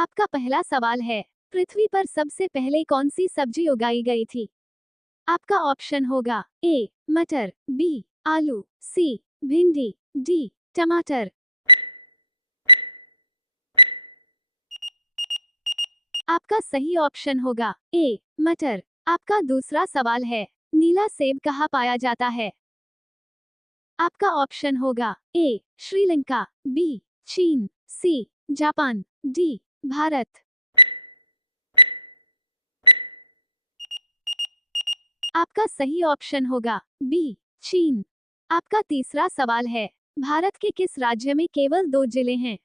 आपका पहला सवाल है, पृथ्वी पर सबसे पहले कौन सी सब्जी उगाई गई थी? आपका ऑप्शन होगा ए मटर, बी आलू, सी भिंडी, डी टमाटर। आपका सही ऑप्शन होगा ए मटर। आपका दूसरा सवाल है, नीला सेब कहाँ पाया जाता है? आपका ऑप्शन होगा ए श्रीलंका, बी चीन, सी जापान, डी भारत। आपका सही ऑप्शन होगा बी चीन। आपका तीसरा सवाल है, भारत के किस राज्य में केवल 2 जिले हैं?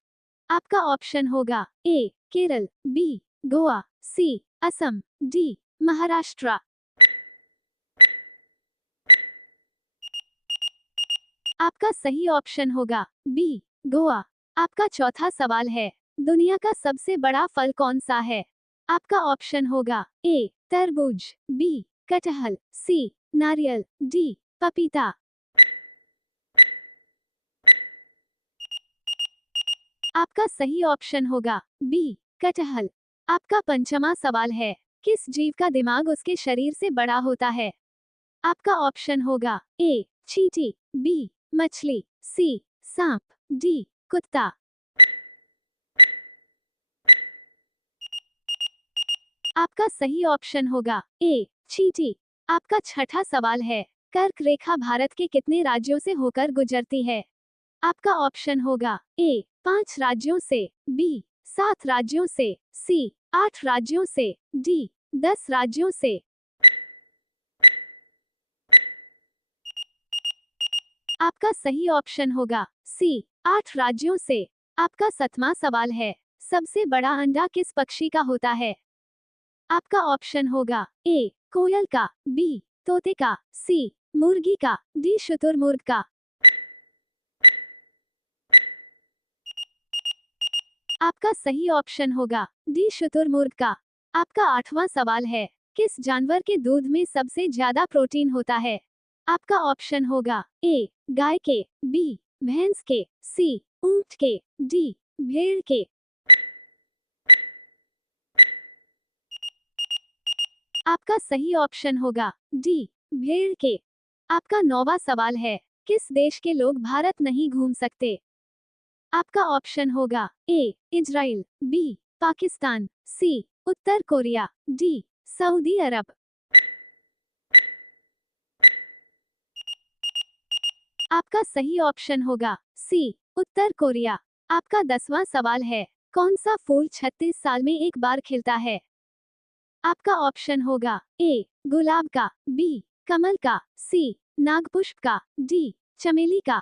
आपका ऑप्शन होगा ए केरल, बी गोवा, सी असम, डी महाराष्ट्र। आपका सही ऑप्शन होगा बी गोवा। आपका चौथा सवाल है, दुनिया का सबसे बड़ा फल कौन सा है? आपका ऑप्शन होगा ए तरबूज, बी कटहल, सी नारियल, डी पपीता। आपका सही ऑप्शन होगा बी कटहल। आपका पंचमा सवाल है, किस जीव का दिमाग उसके शरीर से बड़ा होता है? आपका ऑप्शन होगा ए चींटी, बी मछली, सी सांप, डी कुत्ता। आपका सही ऑप्शन होगा ए चींटी। आपका छठा सवाल है, कर्क रेखा भारत के कितने राज्यों से होकर गुजरती है? आपका ऑप्शन होगा ए 5 राज्यों से, बी 7 राज्यों से, सी 8 राज्यों से, डी 10 राज्यों से। आपका सही ऑप्शन होगा सी 8 राज्यों से। आपका 7वां सवाल है, सबसे बड़ा अंडा किस पक्षी का होता है? आपका ऑप्शन होगा ए कोयल का, बी तोते का, सी मुर्गी का, डी शुतुरमुर्ग का। आपका सही ऑप्शन होगा डी शुतुरमुर्ग का। आपका 8वां सवाल है, किस जानवर के दूध में सबसे ज्यादा प्रोटीन होता है? आपका ऑप्शन होगा ए गाय के, बी भैंस के, सी ऊंट के, डी भेड़ के। आपका सही ऑप्शन होगा डी भेड़ के। आपका 9वां सवाल है, किस देश के लोग भारत नहीं घूम सकते? आपका ऑप्शन होगा ए इजराइल, बी पाकिस्तान, सी उत्तर कोरिया, डी सऊदी अरब। आपका सही ऑप्शन होगा सी उत्तर कोरिया। आपका 10वां सवाल है, कौन सा फूल 36 साल में एक बार खिलता है? आपका ऑप्शन होगा ए गुलाब का, बी कमल का, सी नागपुष्प का, डी चमेली का।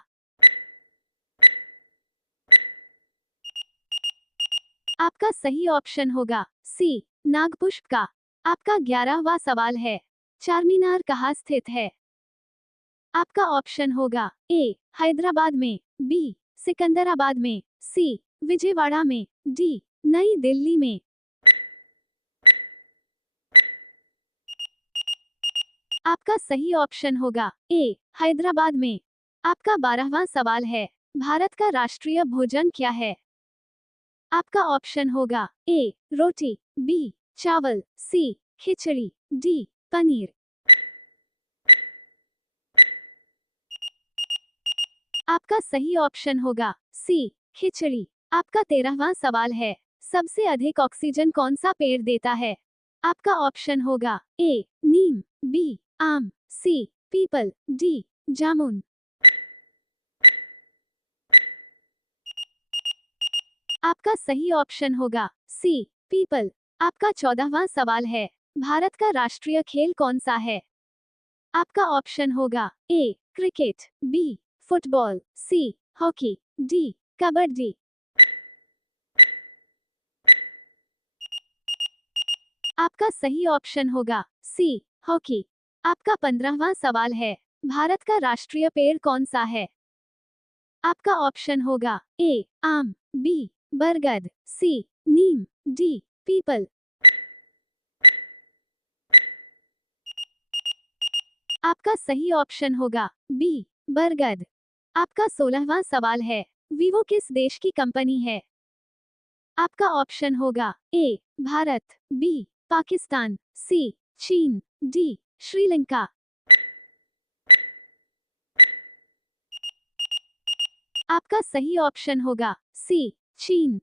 आपका सही ऑप्शन होगा सी नागपुष्प का। आपका 11वां सवाल है, चारमीनार कहाँ स्थित है? आपका ऑप्शन होगा ए हैदराबाद में, बी सिकंदराबाद में, सी विजयवाड़ा में, डी नई दिल्ली में। आपका सही ऑप्शन होगा ए हैदराबाद में। आपका 12वां सवाल है, भारत का राष्ट्रीय भोजन क्या है? आपका ऑप्शन होगा ए रोटी, बी चावल, सी खिचड़ी, डी पनीर। आपका सही ऑप्शन होगा सी खिचड़ी। आपका 13वां सवाल है, सबसे अधिक ऑक्सीजन कौन सा पेड़ देता है? आपका ऑप्शन होगा ए नीम, बी आम, सी पीपल, डी जामुन। आपका सही ऑप्शन होगा सी पीपल। आपका 14वां सवाल है, भारत का राष्ट्रीय खेल कौन सा है? आपका ऑप्शन होगा A cricket, B football, C hockey, D kabaddi. आपका सही ऑप्शन होगा सी हॉकी। आपका 15वां सवाल है, भारत का राष्ट्रीय पेड़ कौन सा है? आपका ऑप्शन होगा ए आम, बी बरगद, सी नीम, डी पीपल। आपका सही ऑप्शन होगा बी बरगद। आपका 16वां सवाल है, वीवो किस देश की कंपनी है? आपका ऑप्शन होगा ए भारत, बी पाकिस्तान, सी चीन, डी श्रीलंका। आपका सही ऑप्शन होगा सी चीन।